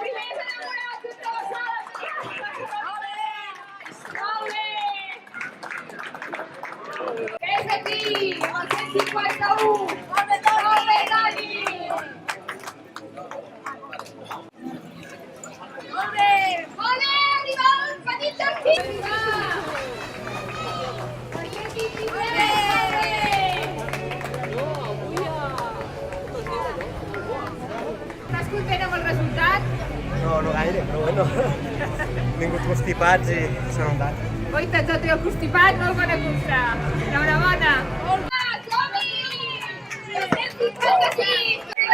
Primers enamorats de Tolosa! Ole! Què és aquí? El 151! Ole, Dani! Ole! Ole, arriba el petit Tarquí! Estàs content amb el resultat? No, no gaire, però bueno. Hem vingut constipats i s'ha notat. Oi, tots el teu constipat, molt bona cursa. Enhorabona. Molt bé, som-hi! El 156! El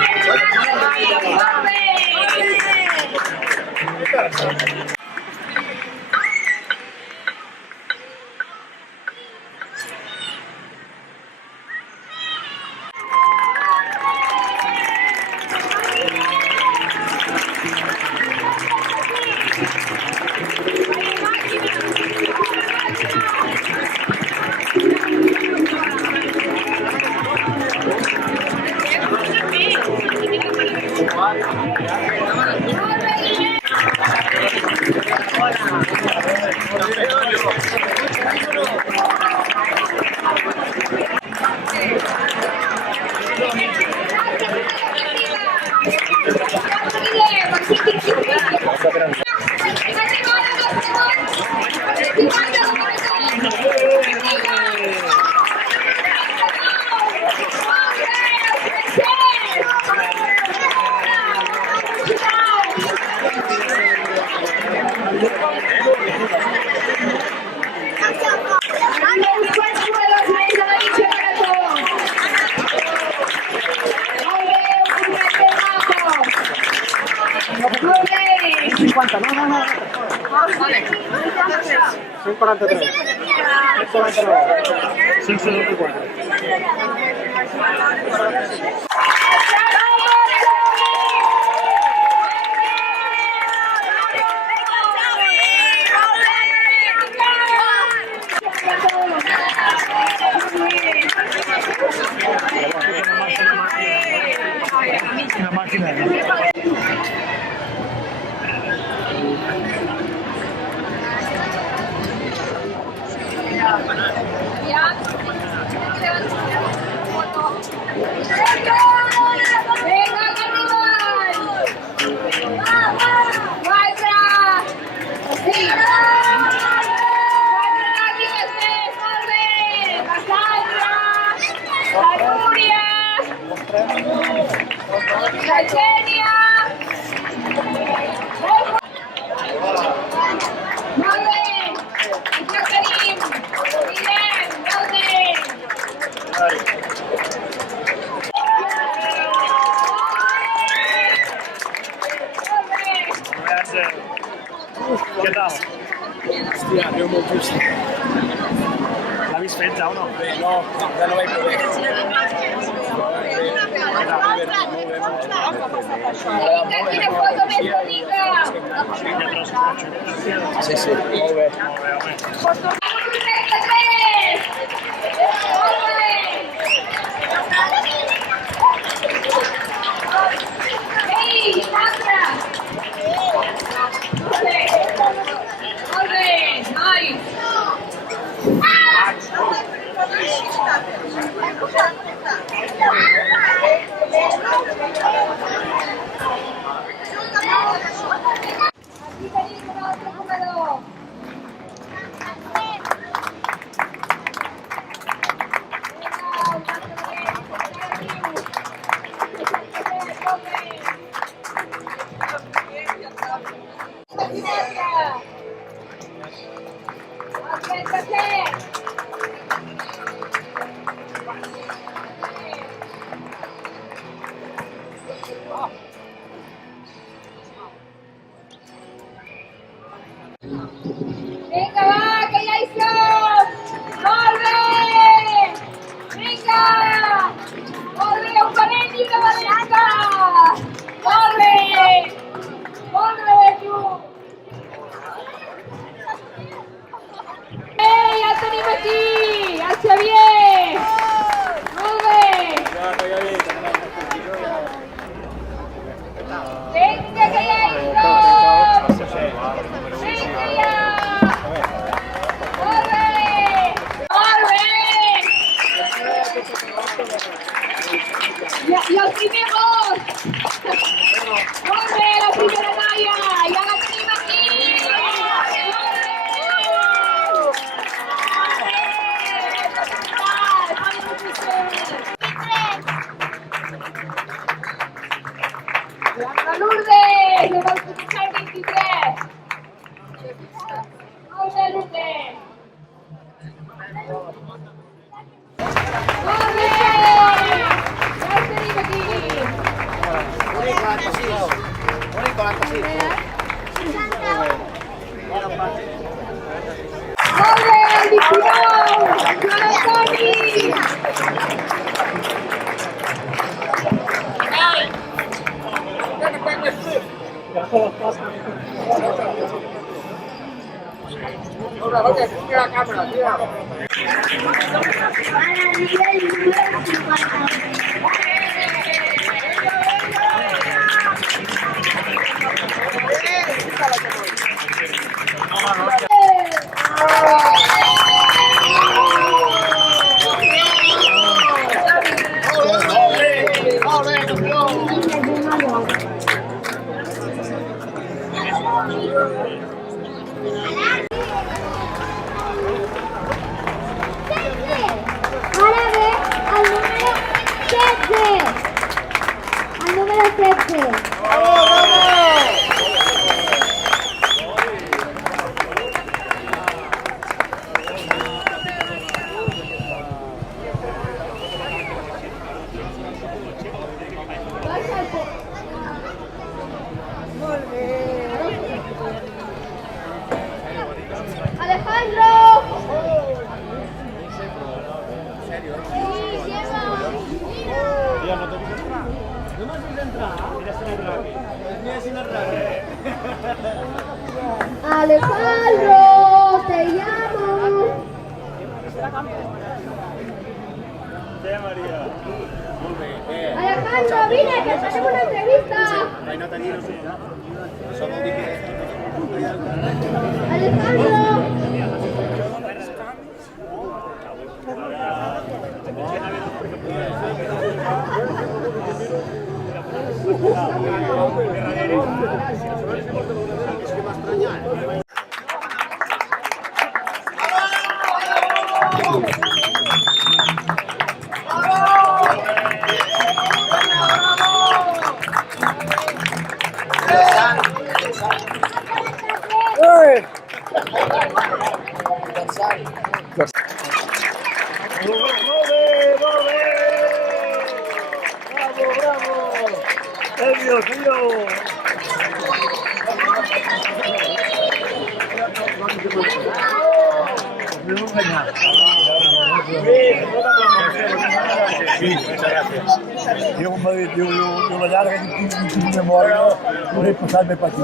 156! Molt bé! Què tal? Hòstia, aneu molt just. L'ha vist fet ja o no? No, ja no vaig poder. Quina foto més bonica! Sí, sí, molt bé. Ei, Sandra! Molt bé, nois! Aquí tenim un altre corredor. Vinga, va, que ja hi som! Molt bé! Vinga! Molt bé, un parell de València! Molt bé! Molt bé, Lluc! Ja el tenim aquí! El Xavier! Molt bé! 50, sì. Corre, di Pinot! Giovanni! Allora, guarda, tira la camera, tira. Ahora ve al número 7. Al número 7. Alejandro! Alejandro, te llamo. Alejandro, mira que hacemos una entrevista. Alejandro. ¡Elio, tío! Sí, muchas gracias. Yo la larga y memoria, no voy a pasarme para aquí.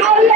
¡Hola!